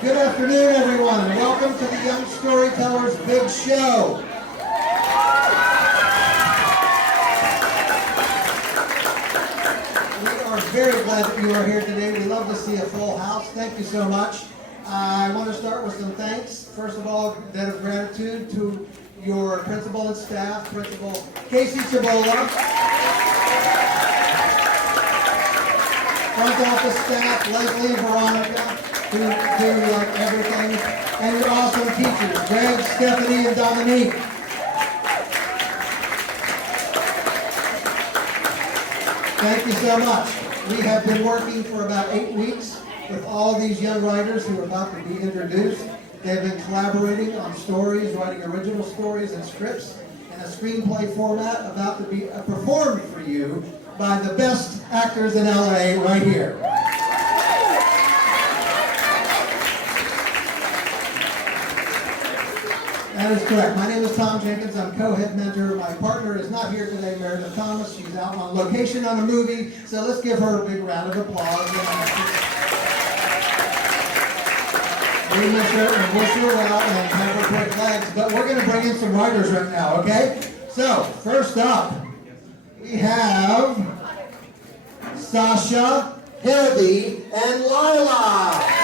Good afternoon, everyone, and welcome to the Young Storytellers Big Show. We are very glad that you are here today. We love to see a full house. Thank you so much. I want to start with some thanks. First of all, a debt of gratitude to your principal and staff, Principal Casey Chabola, front office staff, Leslie and Veronica, who do like everything, and your awesome teachers, Greg, Stephanie, and Dominique. Thank you so much. We have been working for about 8 weeks with all these young writers who are about to be introduced. They've been collaborating on stories, writing original stories and scripts in a screenplay format about to be performed for you by the best actors in LA right here. That is correct. My name is Tom Jenkins. I'm co-head mentor. My partner is not here today, Meredith Thomas. She's out on location on a movie, so let's give her a big round of applause. We miss her and wish her well and have her break legs, but we're going to bring in some writers right now, okay? So, first up, we have Sasha, Hildy, and Lila.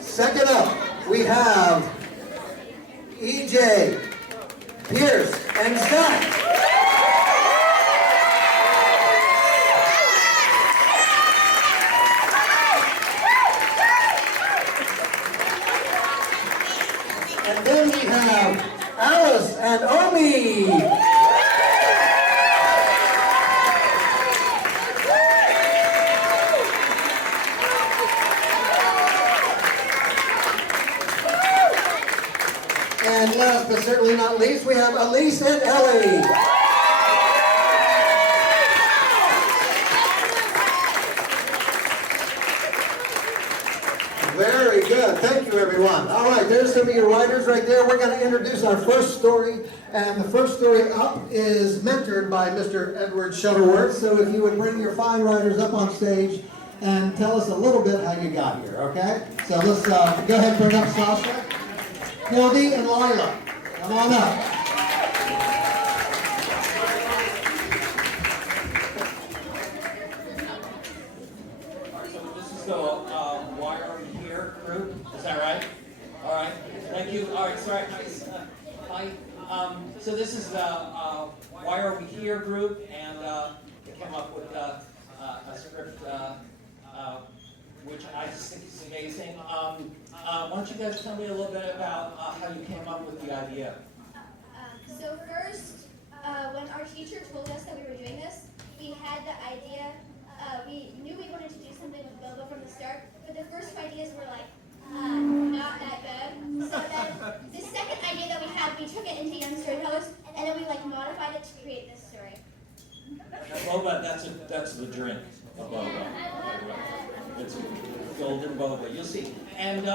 Second up, we have EJ, Pierce, and Zach. And then we have Alice and Omi. And last but certainly not least, we have Elise and Ellie. Very good. Thank you, everyone. All right, there's some of your writers right there. We're going to introduce our first story. And the first story up is mentored by Mr. Edward Shuttleworth. So if you would bring your fine writers up on stage and tell us a little bit how you got here, okay? So let's go ahead and bring up Sasha, Hildy, and Lila. Come on up. This is the Why Are We Here group. Is that right? All right. Thank you. All right. Sorry. Hi. So this is the Why Are We Here group, and we came up with a script which I just think is amazing. Why don't you guys tell me a little bit about how you came up with the idea? So first, when our teacher told us that we were doing this, we had the idea, we knew we wanted to do something with Boba from the start, but the first two ideas were like, not that good. So then, the second idea that we had, we took it into Young Storytellers, and then we like modified it to create this story. Boba, that's the drink of Boba. It's golden boba. You'll see. And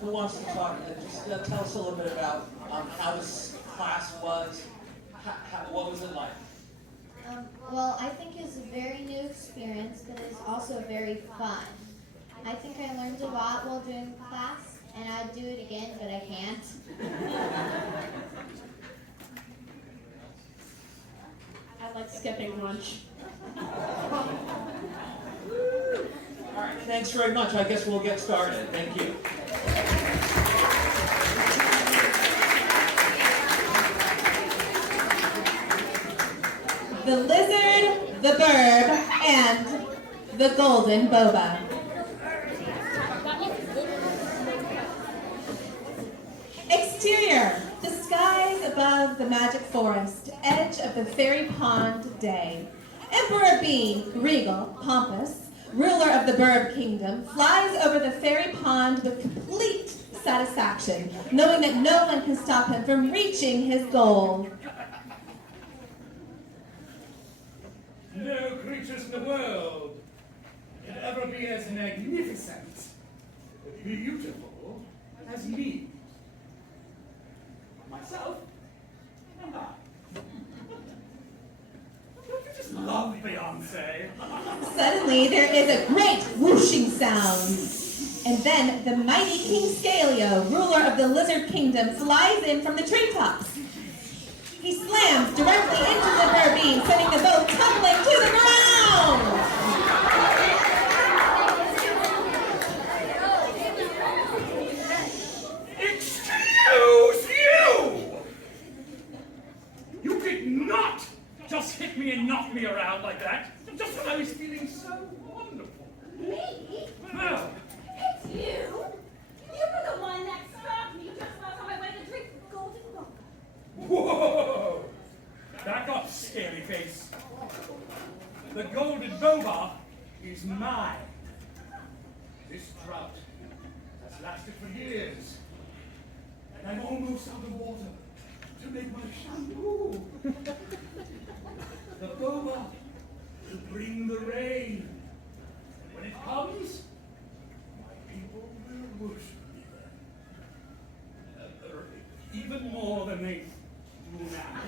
who wants to talk? Just tell us a little bit about how this class was. What was it like? Well, I think it's a very new experience, but it's also very fun. I think I learned a lot while doing class, and I'd do it again, but I can't. I like skipping lunch. All right, thanks very much. I guess we'll get started. Thank you. The lizard, the bird, and the golden boba. Exterior, the skies above the magic forest, edge of the fairy pond day. Emperor Bee, regal, pompous, ruler of the bird kingdom, flies over the fairy pond with complete satisfaction, knowing that no one can stop him from reaching his goal. creatures in the world can ever be as magnificent beautiful as me. Myself and I. Don't you just love Beyonce? Suddenly, there is a great whooshing sound. And then the mighty King Scalio, ruler of the Lizard Kingdom, flies in from the treetops. He slams directly into the burr beam, sending the boat tumbling to the ground. Excuse you! You did not just hit me and knock me around like that, just when I was feeling so wonderful. Me? Well, It's you? You were the one that stopped me just as I went to drink golden milk. whoa! Back up, scaly face. The golden boba is mine. This drought has lasted for years, and I'm almost out of water to make my shampoo. The boba will bring the rain. When it comes, my people will worship me then. Even more than they do now.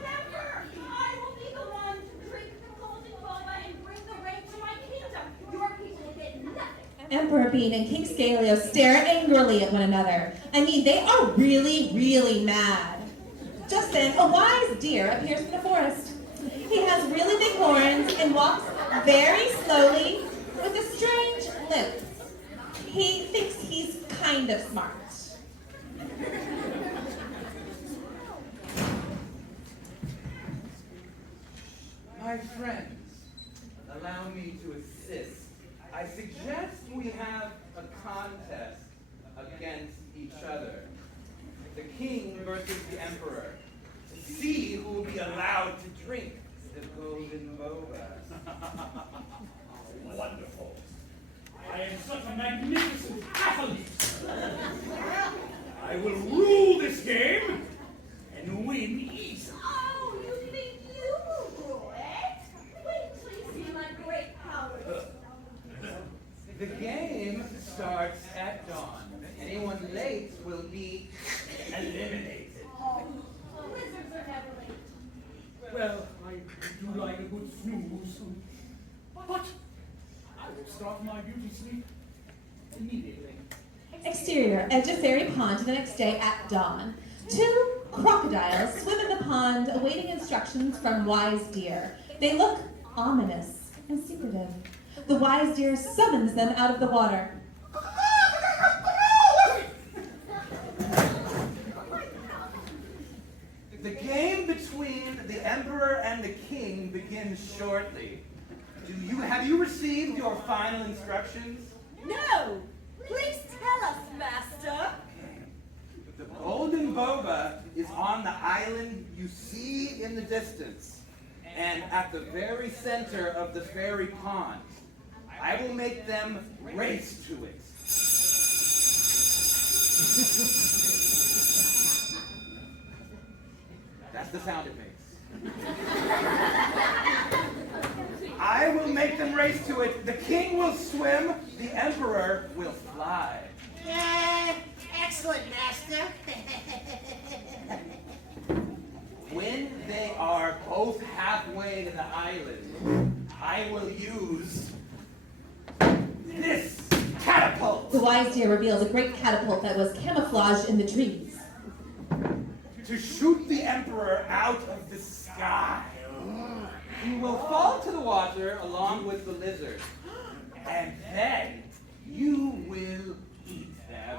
Never! I will be the one to drink the golden boba and bring the rain to my kingdom. Your people did nothing. Emperor Bean and King Scalio stare angrily at one another. I mean, they are really, really mad. Just then, a wise deer appears from the forest. He has really big horns and walks very slowly with a strange limp. He thinks he's kind of smart. My friends, allow me to assist. I suggest we have a contest against each other. The king versus the emperor. To see who will be allowed to drink the golden boba. Wonderful. I am such a magnificent athlete. I will rule this game and win easily. Oh, you think you will rule it? Wait till you see my great powers. The game starts at dawn. Anyone late will be eliminated. Oh, lizards are never late. Well, I do like a good snooze. But I will start my beauty sleep immediately. Exterior, edge of Fairy Pond the next day at dawn. Two crocodiles swim in the pond awaiting instructions from Wise Deer. They look ominous and secretive. The Wise Deer summons them out of the water. The game between the emperor and the king begins shortly. Have you received your final instructions? No! Please tell us, Master. The golden boba is on the island you see in the distance, and at the very center of the fairy pond. I will make them race to it. That's the sound it makes. I will make them race to it. The king will swim, the emperor will fly. Excellent, Master. When they are both halfway to the island, I will use this catapult The Wise Deer reveals a great catapult that was camouflaged in the trees. to shoot the emperor out of the sky. He will fall to the water along with the lizard, and then you will eat them.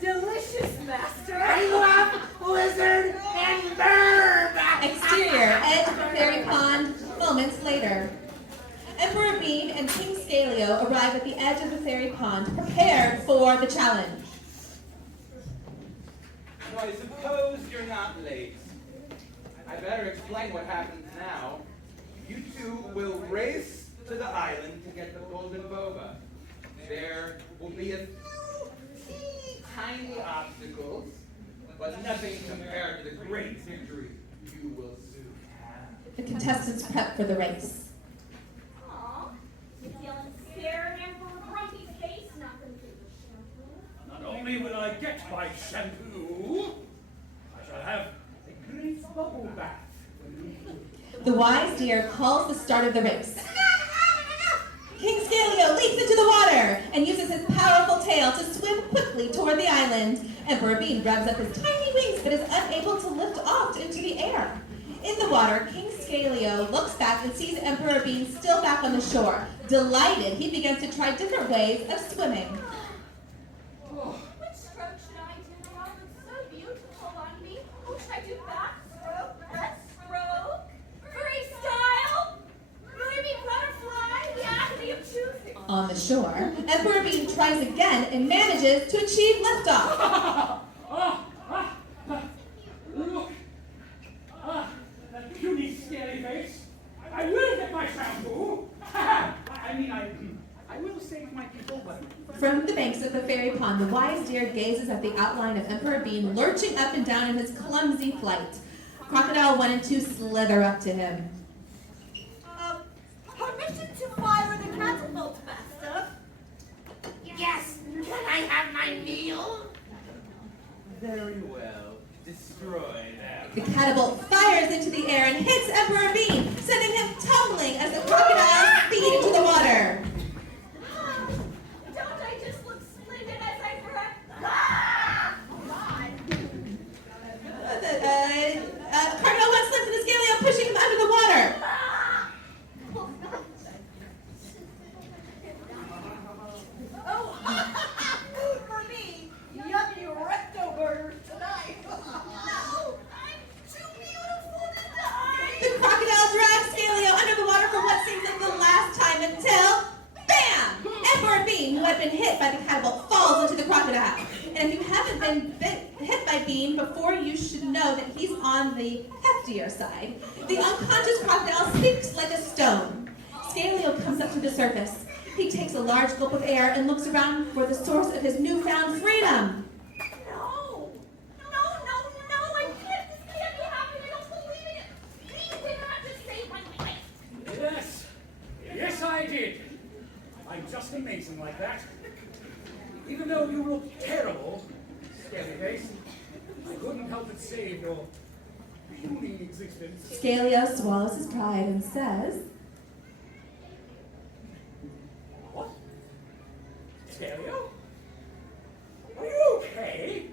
Delicious, Master. I love lizard and bird. Exterior, edge of the Fairy Pond, moments later. Emperor Bean and King Scalio arrive at the edge of the fairy pond, prepared for the challenge. So I suppose you're not late. I better explain what happens now. You two will race to the island to get the golden boba. There will be a few teeny tiny obstacles, but nothing compared to the great victory you will soon have. The contestants prep for the race. Aw, you feeling Shortly when I get my shampoo, I shall have a great bubble bath. The wise deer calls the start of the race. King Scaleo leaps into the water and uses his powerful tail to swim quickly toward the island. Emperor Bean revs up his tiny wings but is unable to lift off into the air. In the water, King Scaleo looks back and sees Emperor Bean still back on the shore. Delighted, he begins to try different ways of swimming. Which stroke should I do? They all look so beautiful on me. Oh, should I do backstroke, breaststroke, freestyle, maybe butterfly? The agony of choosing. On the shore, Emperor Bean tries again and manages to achieve liftoff. Look! That puny scary face. I will get my shampoo. I will save my people, but From the banks of the fairy pond, the wise deer gazes at the outline of Emperor Bean lurching up and down in his clumsy flight. Crocodile 1 and 2 slither up to him. Permission to fire the catapult, Master. Yes, can I have my meal? Very well. Destroy them. The catapult fires into the air and hits Emperor Bean, sending him tumbling as the crocodiles speed into the water. Don't I just look splendid as I breath? Ah! Crocodile 1 slips into Scaleo, pushing him under the water. Food for me. Yummy recto burgers tonight. No, I'm too beautiful to die. The crocodile drags Scaleo under the water for what seems like the last time until, bam! Emperor Bean, who had been hit by the catapult, falls into the crocodile. And if you haven't been hit by Bean before, you should know that he's on the heftier side. The unconscious crocodile sinks like a stone. Scaleo comes up to the surface. He takes a large gulp of air and looks around for the source of his newfound freedom. No, I can't. This can't be happening. I don't believe it. Please did not just save my life. yes, I did. I'm just amazing like that. Even though you look terrible, scary face, I couldn't help but save your puny existence. Scaleo swallows his pride and says, What? Scaleo? Are you okay?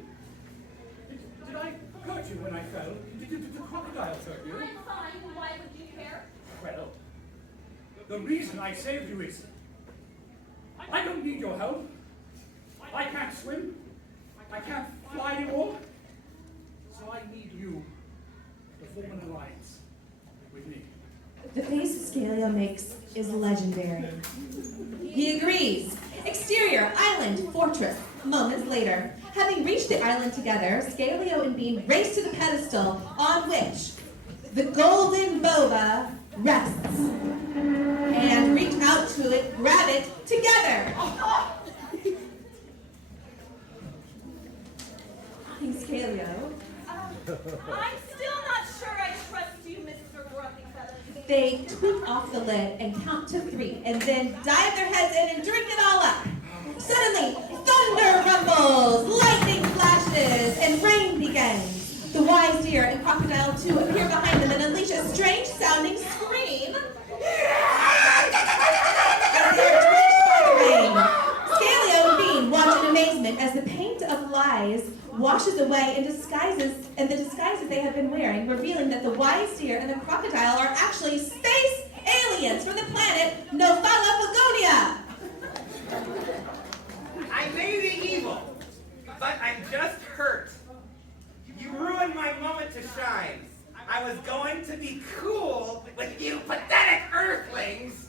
Did I hurt you when I fell? Did the crocodile hurt you? I'm fine. Why would you care? Well, the reason I saved you is I don't need your help. I can't swim. I can't fly anymore. So I need you to form an alliance with me. the face Scaleo makes is legendary. He agrees. Exterior, island, fortress. Moments later, having reached the island together, Scaleo and Bean race to the pedestal on which the golden boba rests. And reach out to it, grab it together. King Scaleo. I'm still not sure I trust you, Mr. Grumpy Feathers. They tweak off the lid and count to 3, and then dive their heads in and drink it all up. Suddenly, thunder rumbles, lightning flashes, and rain begins. The wise deer and Crocodile 2 appear behind them and unleash a strange-sounding scream. As they are drenched by the rain, Scaleo and Bean watch in amazement as the paint of lies washes away and the disguises they have been wearing, revealing that the wise deer and the crocodile are actually space aliens from the planet Nophala-Fagonia. I may be evil, but I'm just hurt. You ruined my moment to shine. I was going to be cool with you pathetic earthlings.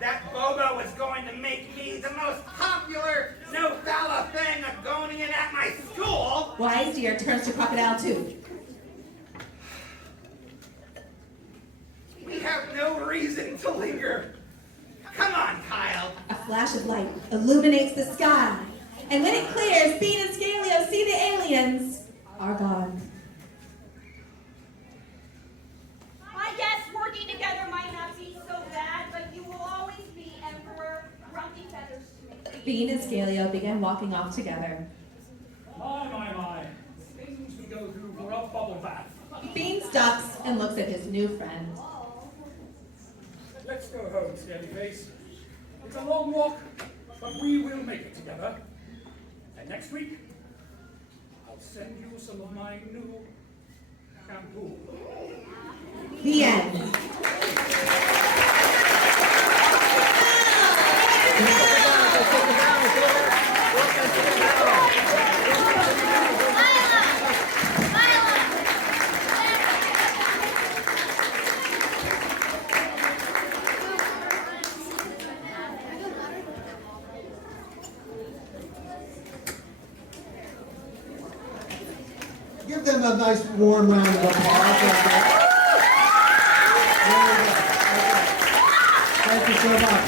That boba was going to make me the most popular no-fella thing Agonian at my school. Wise deer turns to Crocodile 2. We have no reason to linger. Come on, Kyle. A flash of light illuminates the sky, and when it clears, Bean and Scaleo see the aliens are gone. I guess working together might not be so bad, but you will always be Emperor Grumpy Feathers to me. Bean and Scalio began walking off together. My. Things we go through for a bubble bath. Bean stops and looks at his new friend. Let's go home, Scalyface. It's a long walk, but we will make it together. And next week, I'll send you some of my new shampoo. The end. Give them a nice warm round of applause. Thank you so much.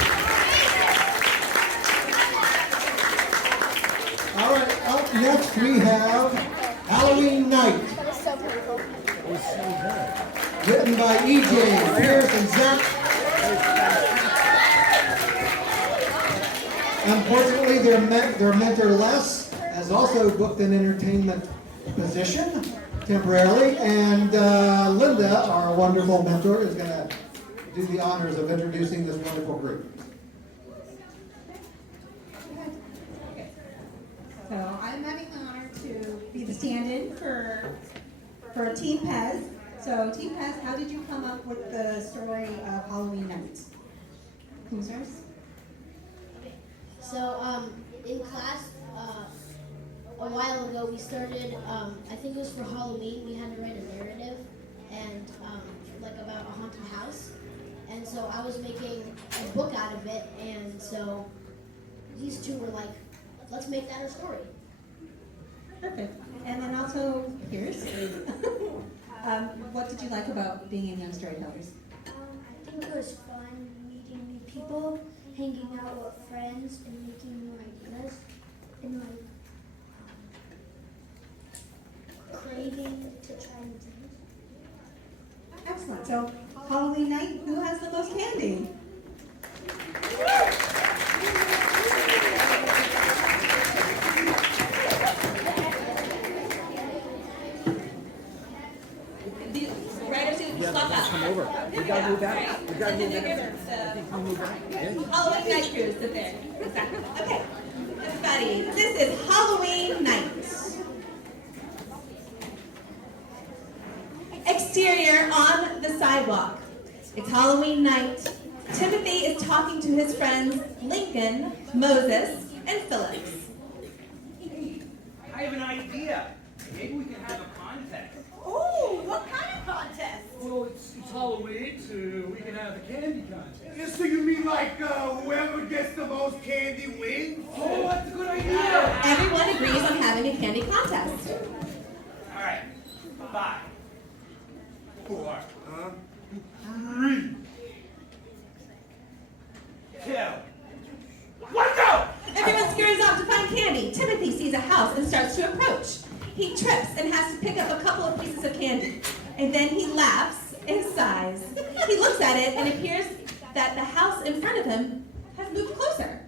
All right, up next we have Halloween Night. Written by E.J., Pierce, and Zach. Unfortunately, their mentor Les has also booked an entertainment position temporarily, and Linda, our wonderful mentor, is going to do the honors of introducing this wonderful group. So I'm having the honor to be the stand-in for Team Pez. So Team Pez, how did you come up with the story of Halloween Night? Losers? So in class, a while ago we started, I think it was for Halloween, we had to write a narrative and like about a haunted house. And so I was making a book out of it, and so these two were like, let's make that a story. Perfect. And then also, Pierce, what did you like about being in Young Storytellers? I think it was fun meeting new people, hanging out with friends, and making new ideas, and like craving to try new things. Excellent. So Halloween Night, who has the most candy? The writers who swap out. Come over. We gotta move out. We gotta move out. Halloween Night Cruise, sit there. Exactly. Okay. Everybody, this is Halloween Night. Exterior on the sidewalk. It's Halloween night. Timothy is talking to his friends Lincoln, Moses, and Phillips. I have an idea. Maybe we can have a contest. Ooh, what kind of contest? Well, it's Halloween, so we can have a candy contest. So you mean like whoever gets the most candy wins? Oh, that's a good idea. Everyone agrees on having a candy contest. All right. 5, 4, 3, 2, 1, go! Everyone scurries off to find candy. Timothy sees a house and starts to approach. He trips and has to pick up a couple of pieces of candy. And then he laughs and sighs. He looks at it and it appears that the house in front of him has moved closer.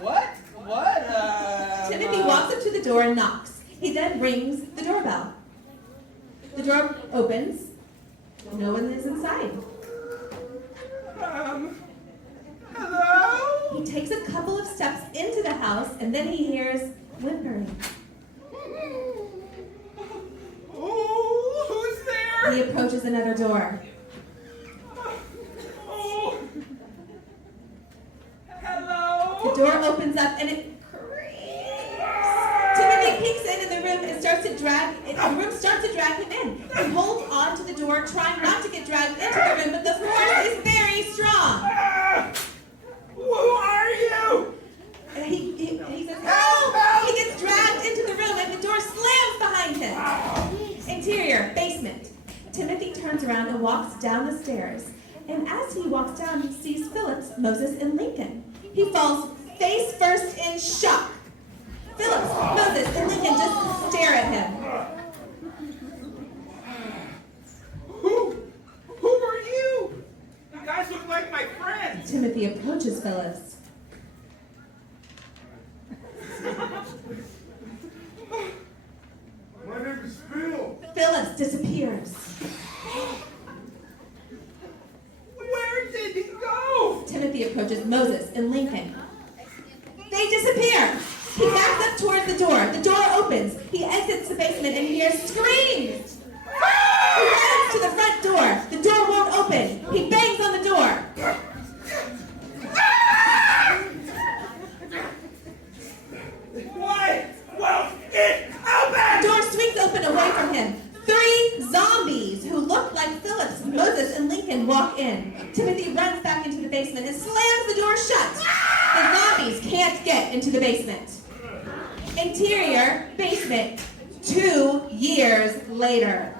What? Timothy walks up to the door and knocks. He then rings the doorbell. The door opens. No one is inside. Hello? He takes a couple of steps into the house and then he hears whimpering. Oh, who's there? He approaches another door. Oh. Hello? The door opens up and it creaks. Timothy peeks into the room and starts to drag. The room starts to drag him in. He holds on to the door, trying not to get dragged into the room, but the force is very strong. Who are you? And he says, "Help!" He gets dragged into the room and the door slams behind him. Interior, basement. Timothy turns around and walks down the stairs. And as he walks down, he sees Phillips, Moses, and Lincoln. He falls face first in shock. Phillips, Moses, and Lincoln just stare at him. Who are you? You guys look like my friends. Timothy approaches Phillips. Phyllis disappears. Where did he go? Timothy approaches Moses and Lincoln. They disappear. He backs up towards the door. The door opens. He exits the basement and hears screams. He runs to the front door. The door won't open. He bangs on the door. Why won't it open? The door swings open away from him. 3 zombies who look like Phillips, Moses, and Lincoln walk in. Timothy runs back into the basement and slams the door shut. The zombies can't get into the basement. Interior basement. 2 years later.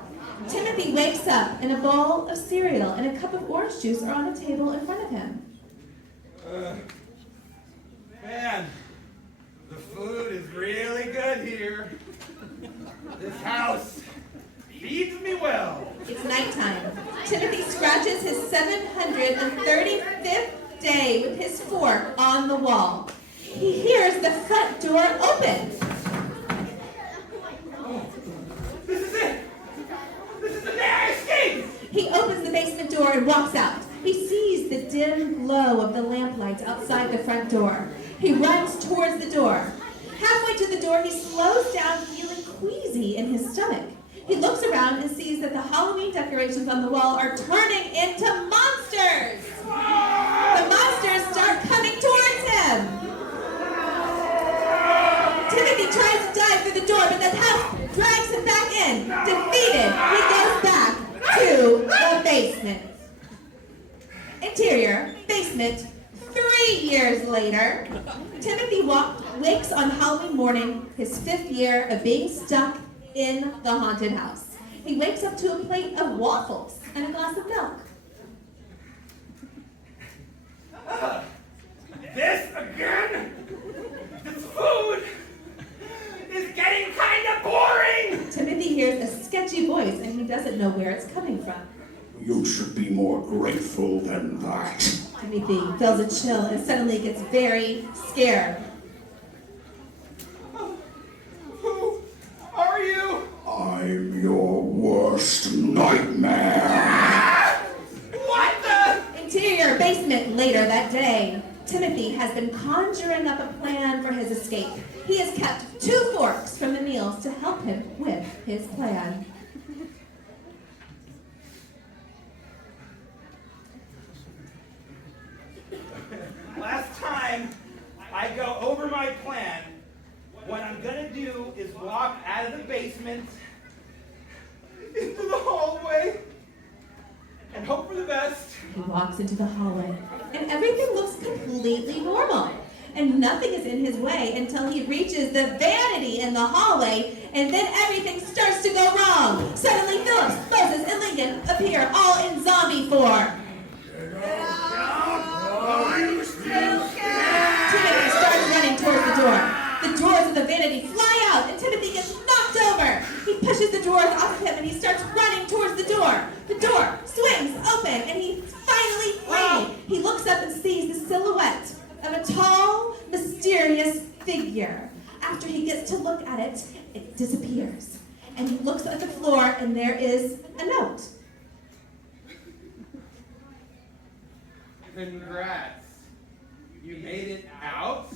Timothy wakes up and a bowl of cereal and a cup of orange juice are on a table in front of him. Man, the food is really good here. This house feeds me well. It's nighttime. Timothy scratches his 735th day with his fork on the wall. He hears the front door open. This is it. This is the day I escape. He opens the basement door and walks out. He sees the dim glow of the lamplights outside the front door. He runs towards the door. Halfway to the door, he slows down, feeling queasy in his stomach. He looks around and sees that the Halloween decorations on the wall are turning into monsters. The monsters start coming towards him. Timothy tries to dive through the door, but the house drags him back in. Defeated, he goes back to the basement. Interior, basement. 3 years later, Timothy wakes on Halloween morning, his 5th year of being stuck in the haunted house. He wakes up to a plate of waffles and a glass of milk. This again? This food is getting kind of boring. Timothy hears a sketchy voice and he doesn't know where it's coming from. You should be more grateful than that. Timothy feels a chill and suddenly gets very scared. Who are you? I'm your worst nightmare. What the? Interior basement later that day. Timothy has been conjuring up a plan for his escape. He has kept 2 forks from the meals to help him with his plan. Last time I go over my plan, what I'm gonna do is walk out of the basement into the hallway and hope for the best. He walks into the hallway, and everything looks completely normal. And nothing is in his way until he reaches the vanity in the hallway, and then everything starts to go wrong. Suddenly, Phillips, Moses, and Lincoln appear all in zombie form. Timothy starts running towards the door. The doors of the vanity fly out, and Timothy gets knocked over. He pushes the doors off of him, and he starts running towards the door. The door swings open, and he's finally free. He looks up and sees the silhouette of a tall, mysterious figure. After he gets to look at it, it disappears. And he looks at the floor, and there is a note. Congrats. You made it out?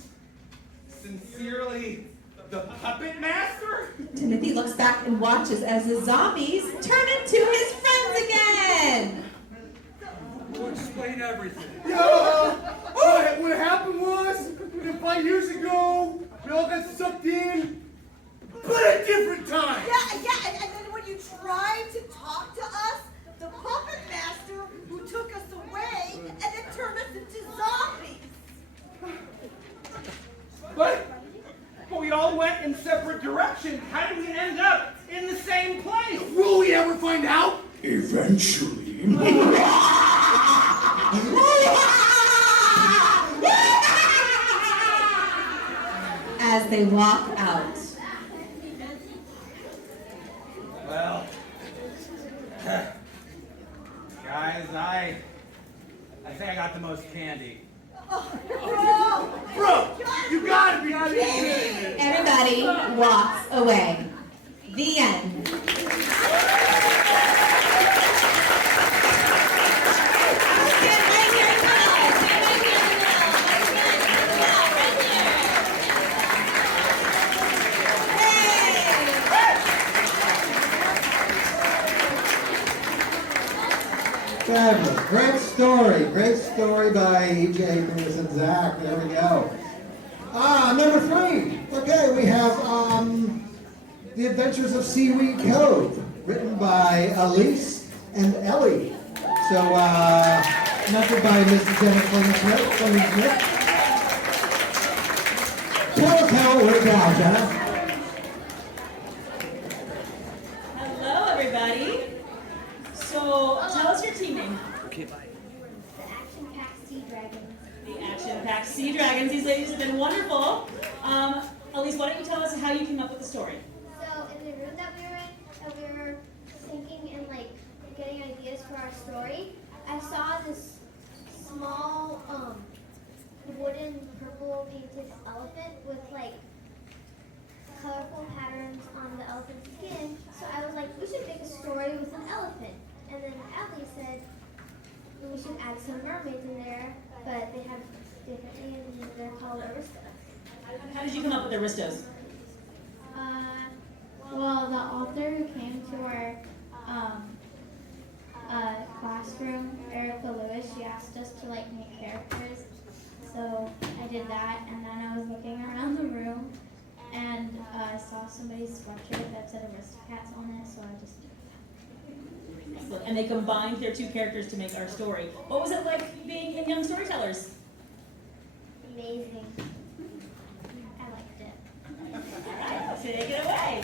Sincerely, the Puppet Master? Timothy looks back and watches as the zombies turn into his friends again. We'll explain everything. Yeah, what happened was, 5 years ago, we all got sucked in, but a different time. Yeah, and then when you tried to talk to us, the puppet master who took us away and then turned us into zombies. But we all went in separate directions. How did we end up in the same place? Will we ever find out? Eventually. As they walk out. Well, guys, I think I got the most candy. Bro, you gotta be kidding me. Everybody walks away. The end. Fabulous. Great story by E.J. Pearson Zach. There we go. Number 3. Okay, we have The Adventures of Seaweed Cove, written by Elise and Ellie. So, mentored by Mrs. Jenna Fleming-Smith. Tell us how it worked out, Jenna. Hello, everybody. So, tell us your team name. The action-packed sea dragons. The action-packed Sea Dragons. These ladies have been wonderful. Elise, why don't you tell us how you came up with the story? So in the room that we were in, we were thinking and like getting ideas for our story. I saw this small wooden purple painted elephant with like colorful patterns on the elephant's skin. So I was like, we should make a story with an elephant. And then Allie said we should add some mermaids in there, but they have different names and they're called aristos. How did you come up with Aristos? Well, the author who came to our classroom, Erica Lewis, she asked us to like make characters. So I did that, and then I was looking around the room and saw somebody's sweatshirt that said Aristocats on it, so I just did that. Excellent. And they combined their two characters to make our story. What was it like being in Young Storytellers? Amazing. I liked it. All right, take it away.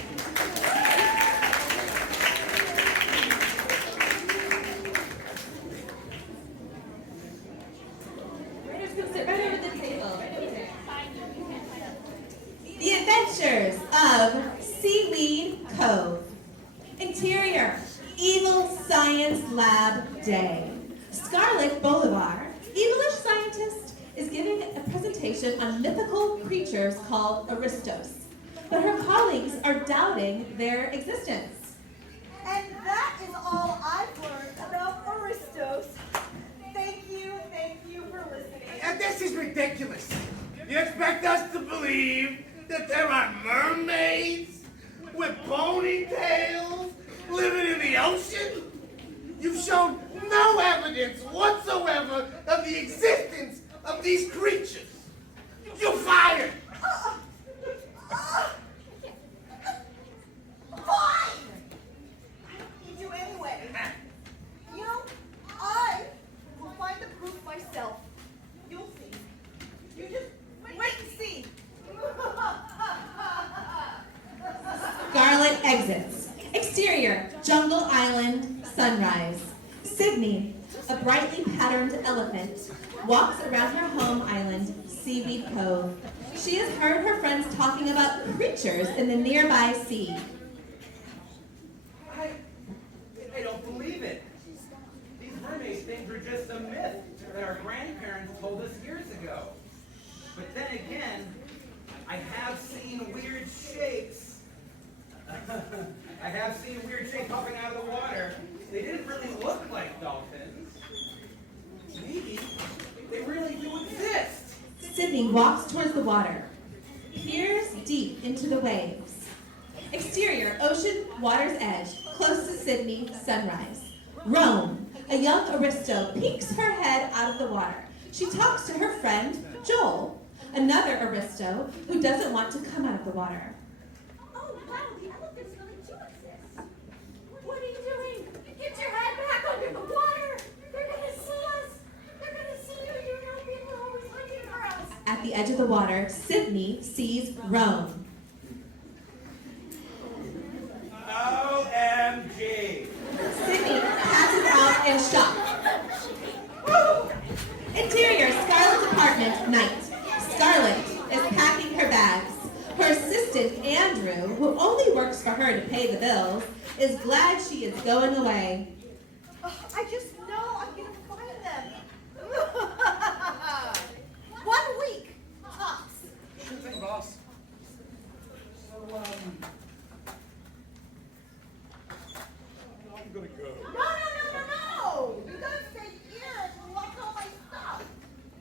Writers can sit right over the table. The Adventures of Seaweed Cove. Interior, Evil Science Lab Day. Scarlet Bolivar, evilish scientist, is giving a presentation on mythical creatures called Aristos. But her colleagues are doubting their existence. And that is all I've learned about Aristos. Thank you for listening. And this is ridiculous. You expect us to believe that there are mermaids with ponytails living in the ocean? You've shown no evidence whatsoever of the existence of these creatures. You're fired. Fine! I need you anyway. You know, I will find the proof myself. You'll see. You just wait and see. Scarlet exits. Exterior, Jungle Island, sunrise. Sydney, a brightly patterned elephant, walks around her home island, Seaweed Cove. She has heard her friends talking about creatures in the nearby sea. I don't believe it. These mermaid things are just a myth that our grandparents told us years ago. But then again, I have seen weird shapes. I have seen weird shapes popping out of the water. They didn't really look like dolphins. Maybe they really do exist. Sydney walks towards the water, peers deep into the waves. Exterior, ocean, water's edge, close to Sydney, sunrise. Rome, a young aristo, peeks her head out of the water. She talks to her friend, Joel, another aristo who doesn't want to come out of the water. Oh, wow, the elephants really do exist. What are you doing? Get your head back under the water. They're going to see us. They're going to see you. You know people are always looking for us. At the edge of the water, Sydney sees Rome. OMG. Sydney passes out in shock. Interior, Scarlet's apartment, night. Scarlet is packing her bags. Her assistant, Andrew, who only works for her to pay the bills, is glad she is going away. I just know I'm gonna find them. 1 week, tops. Sure thing, boss. So, I'm gonna go. No! You gotta stay here and lock all my stuff.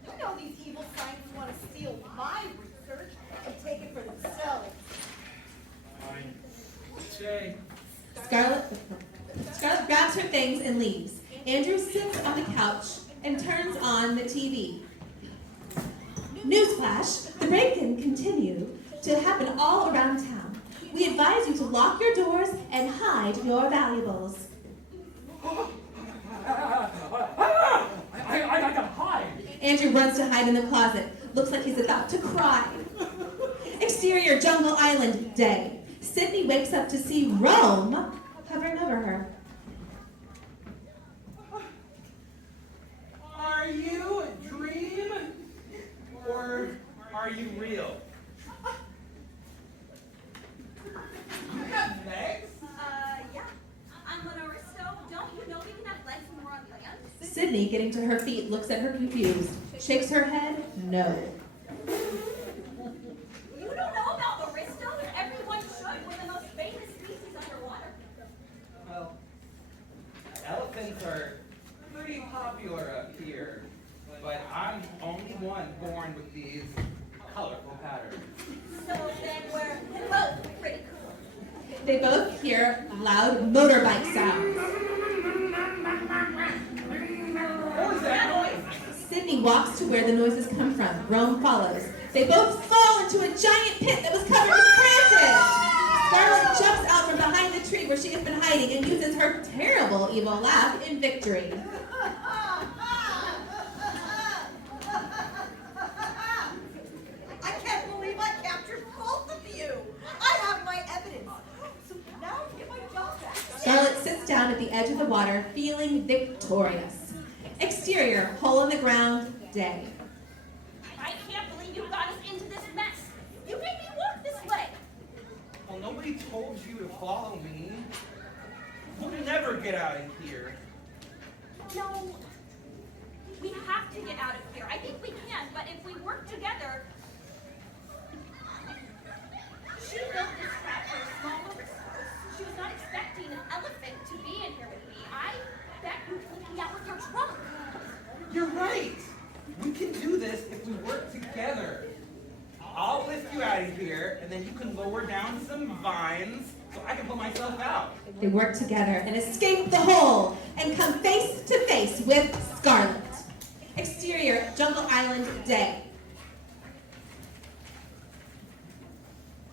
You know these evil scientists want to steal my research and take it for themselves. Fine. Stay. Scarlet grabs her things and leaves. Andrew sits on the couch and turns on the TV. Newsflash, the break-in continue to happen all around town. We advise you to lock your doors and hide your valuables. I gotta hide. Andrew runs to hide in the closet. Looks like he's about to cry. Exterior Jungle Island day. Sydney wakes up to see Rome hovering over her. Are you a dream? Or are you real? You have legs? Yeah. I'm an aristo. Don't you know we can have legs when we're on land? Sydney, getting to her feet, looks at her confused. Shakes her head, no. You don't know about aristos? Everyone should. We're the most famous species underwater. Well, elephants are pretty popular up here, but I'm the only one born with these colorful patterns. So then we're both pretty cool. They both hear loud motorbike sounds. What was that noise? Sydney walks to where the noises come from. Rome follows. They both fall into a giant pit that was covered with branches. Scarlet jumps out from behind the tree where she has been hiding and uses her terrible evil laugh in victory. I can't believe I captured both of you. I have my evidence. So now to get my job back. Scarlet sits down at the edge of the water, feeling victorious. Exterior, hole in the ground, day. I can't believe you got us into this mess. You made me walk this way. Well, nobody told you to follow me. We'll never get out of here. No. We have to get out of here. I think we can, but if we work together. She built this trap for a small resource. She was not expecting an elephant to be in here with me. I bet you took me out with your trunk. You're right. We can do this if we work together. I'll lift you out of here, and then you can lower down some vines so I can pull myself out. They work together and escape the hole and come face to face with Scarlet. Exterior, Jungle Island, day.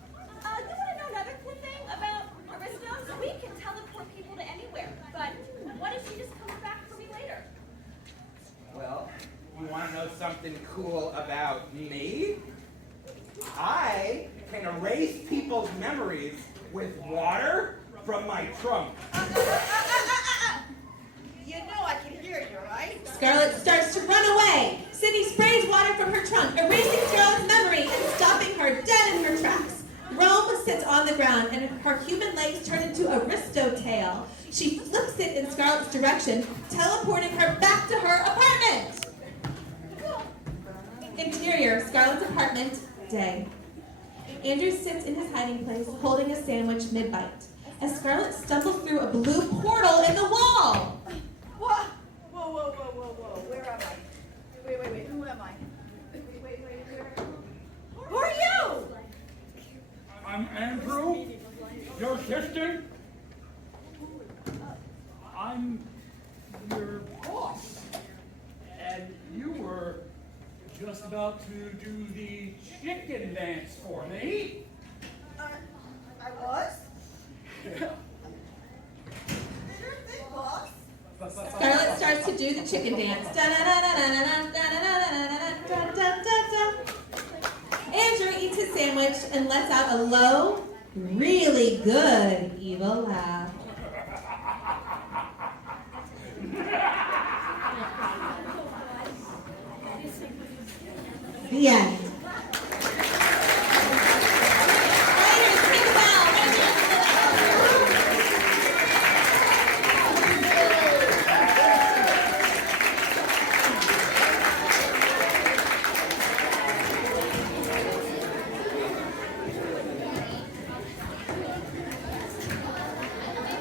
You want to know another cool thing about aristos? We can teleport people to anywhere, but what if she just comes back for me later? Well, you want to know something cool about me? I can erase people's memories with water from my trunk. You know I can hear you, right? Scarlet starts to run away. Sydney sprays water from her trunk, erasing Scarlet's memory and stopping her dead in her tracks. Rome sits on the ground and her human legs turn into a aristo tail. She flips it in Scarlet's direction, teleporting her back to her apartment. Interior, Scarlet's apartment, day. Andrew sits in his hiding place, holding a sandwich mid-bite, as Scarlet stumbles through a blue portal in the wall. What? Whoa. Where am I? Wait. Who am I? Wait. Who are you? I'm Andrew, your assistant. I'm your boss. And you were just about to do the chicken dance for me. I was? Sure thing, boss. Scarlet starts to do the chicken dance. Andrew eats his sandwich and lets out a low, really good evil laugh. The end.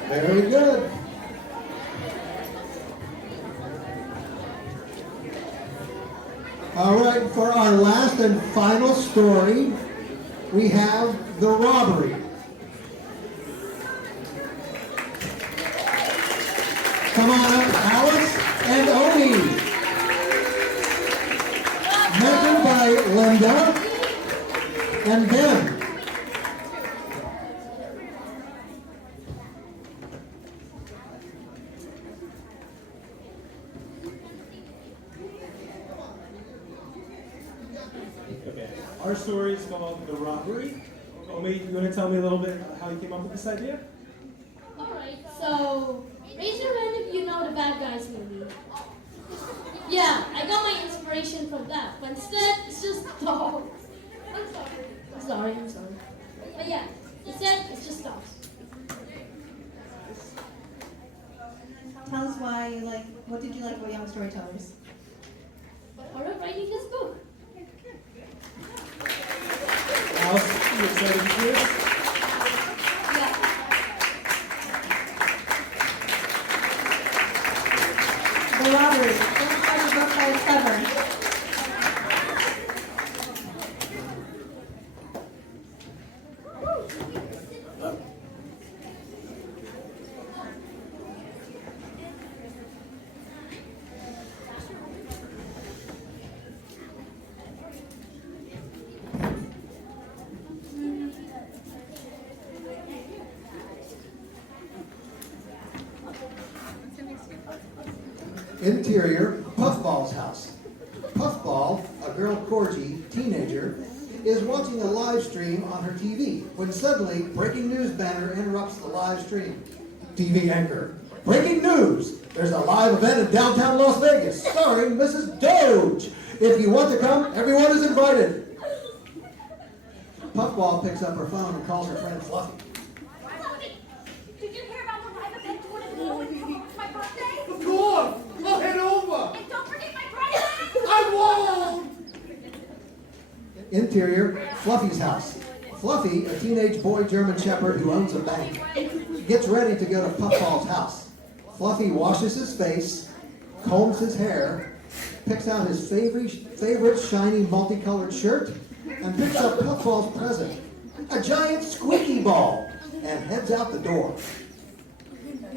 Very good. All right, for our last and final story, we have The Robbery. Come on up, Alice and Oni. Mentored by Linda and Ben. Okay, our story is called The Robbery. Omi, you want to tell me a little bit how you came up with this idea? Alright, so raise your hand if you know the Bad Guys movie. Yeah, I got my inspiration from that, but instead it's just dogs. I'm sorry. But yeah, instead it's just dogs. Tell us why you like, what did you like about Young Storytellers? Part of writing this book. Alice, you excited to do this? The Robbery. Don't start a book by its cover. Interior, Puffball's house. Puffball, a girl corgi, teenager, is watching a live stream on her TV when suddenly breaking news banner interrupts the live stream. TV anchor, breaking news! There's a live event in downtown Las Vegas starring Mrs. Doge. If you want to come, everyone is invited. Puffball picks up her phone and calls her friend Fluffy. Fluffy, did you hear about the live event you wanted to go and it's my birthday? Of course! I'll head over! And don't forget my present! I won't! Interior, Fluffy's house. Fluffy, a teenage boy German Shepherd who owns a bank, gets ready to go to Puffball's house. Fluffy washes his face, combs his hair, picks out his favorite shiny multicolored shirt, and picks up Puffball's present, a giant squeaky ball, and heads out the door.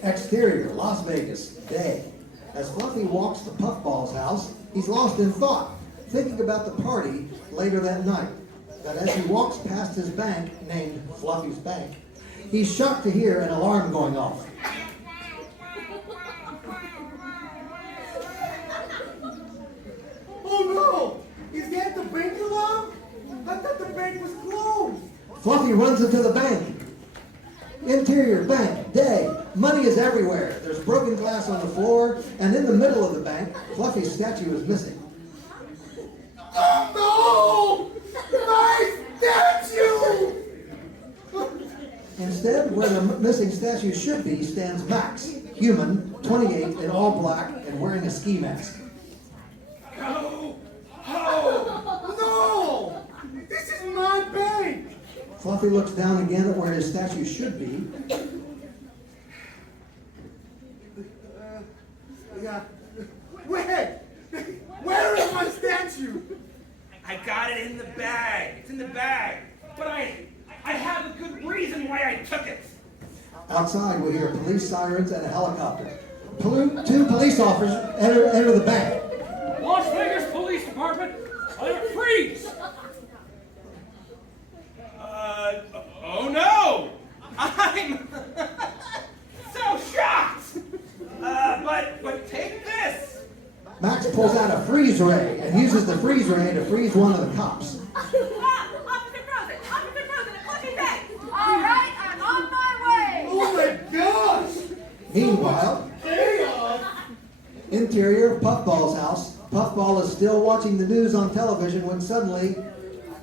Exterior, Las Vegas, day. As Fluffy walks to Puffball's house, he's lost in thought, thinking about the party later that night. But as he walks past his bank, named Fluffy's Bank, he's shocked to hear an alarm going off. Oh no! Is that the bank alarm? I thought the bank was closed! Fluffy runs into the bank. Interior, bank, day. Money is everywhere. There's broken glass on the floor, and in the middle of the bank, Fluffy's statue is missing. Oh no! My statue! Instead, where the missing statue should be, stands Max, human, 28, in all black, and wearing a ski mask. Oh! Oh! No! This is my bank! Fluffy looks down again at where his statue should be. Yeah. Where? Where is my statue? I got it in the bag. It's in the bag. But I have a good reason why I took it. Outside, we hear police sirens and a helicopter. Two police officers enter the bank. Las Vegas Police Department, freeze! Oh no! I'm so shocked! But take this! Max pulls out a freeze ray and uses the freeze ray to freeze one of the cops. Officer Frozen, at Fluffy Bank! Alright, I'm on my way! Oh my gosh! Meanwhile, interior, Puffball's house. Puffball is still watching the news on television when suddenly,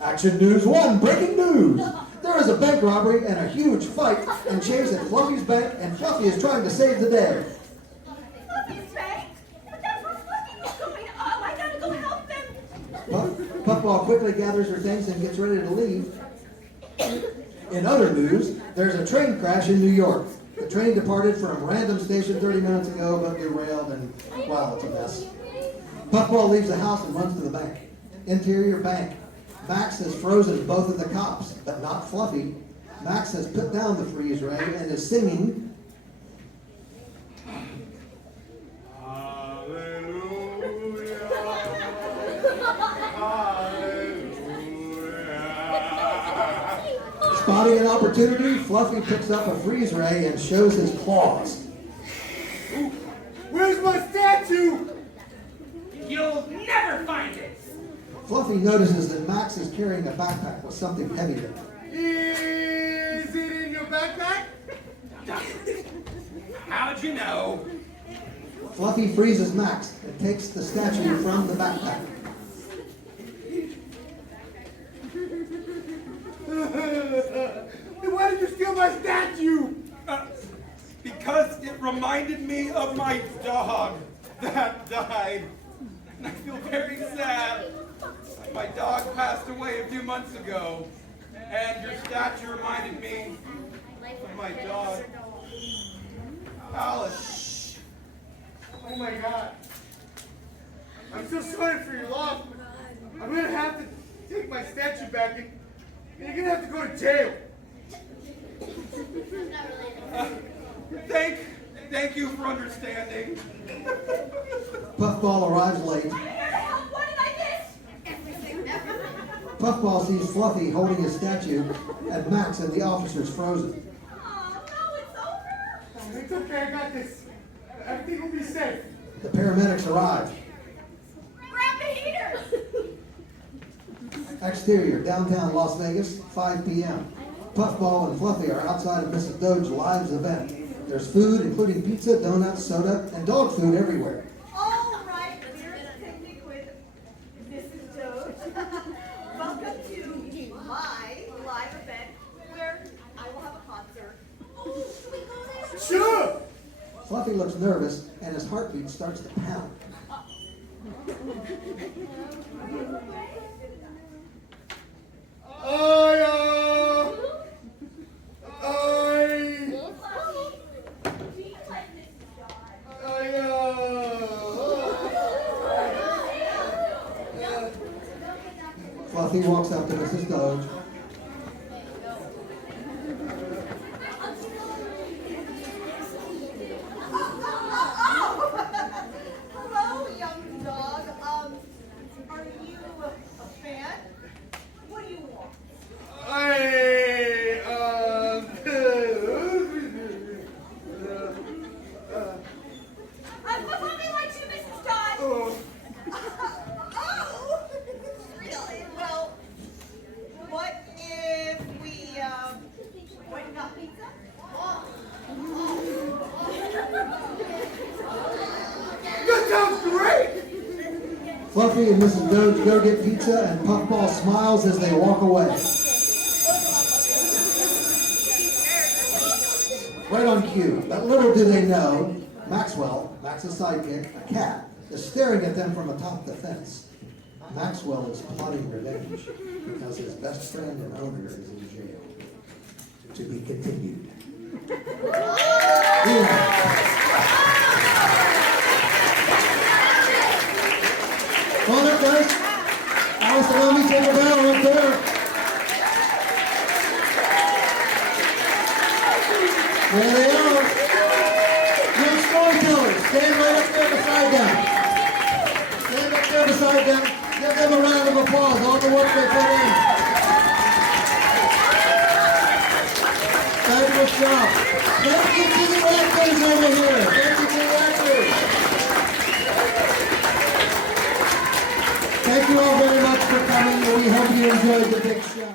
Action News 1, breaking news! There is a bank robbery and a huge fight and chase at Fluffy's bank, and Fluffy is trying to save the day. Fluffy's Bank? But that's where Fluffy was going! Oh, I gotta go help them! Puffball quickly gathers her things and gets ready to leave. In other news, there's a train crash in New York. The train departed from a random station 30 minutes ago, but derailed, and, well, it's a mess. Puffball leaves the house and runs to the bank. Interior, bank. Max has frozen both of the cops, but not Fluffy. Max has put down the freeze ray and is singing, Spotting an opportunity, Fluffy picks up a freeze ray and shows his claws. Where's my statue? You'll never find it. Fluffy notices that Max is carrying a backpack with something heavy in it. Is it in your backpack? How'd you know? Fluffy freezes Max and takes the statue from the backpack. Why did you steal my statue? Because it reminded me of my dog that died. And I feel very sad. My dog passed away a few months ago. And your statue reminded me of my dog. Alice. Oh my God. I'm so sorry for your loss. I'm gonna have to take my statue back and you're gonna have to go to jail. Thank you for understanding. Puffball arrives late. What did I miss? Puffball sees Fluffy holding his statue and Max and the officers frozen. Oh, no, it's over. It's okay, I got this. Everything will be safe. The paramedics arrive. Grab the heaters. Exterior, downtown Las Vegas, 5 p.m. Puffball and Fluffy are outside of Mrs. Doge's Lives event. There's food, including pizza, donuts, soda, and dog food everywhere. All right, here's a picnic with Mrs. Doge. Welcome to my live event where I will have a concert. Oh, should we go there? Sure! Fluffy looks nervous and his heartbeat starts to pound. Fluffy walks up to Mrs. Doge. Hello, young dog. Are you a fan? What do you want? Fluffy likes you, Mrs. Dodd. Oh, really? Well, what if we went and got pizza? That sounds great! Fluffy and Mrs. Doge go get pizza and Puffball smiles as they walk away. Right on cue, but little do they know, Maxwell, Max's sidekick, a cat, is staring at them from atop the fence. Maxwell is plotting revenge because his best friend and owner is in jail. To be continued. Come on up, guys. Alice, let me take it down right there. There they are. Good storytellers. Stand right up there beside them. Stand up there beside them. Give them a round of applause. All the work they put in. Fabulous job. Thank you to the actors over here. Thank you to the actors. Thank you all very much for coming. We hope you enjoyed the big show.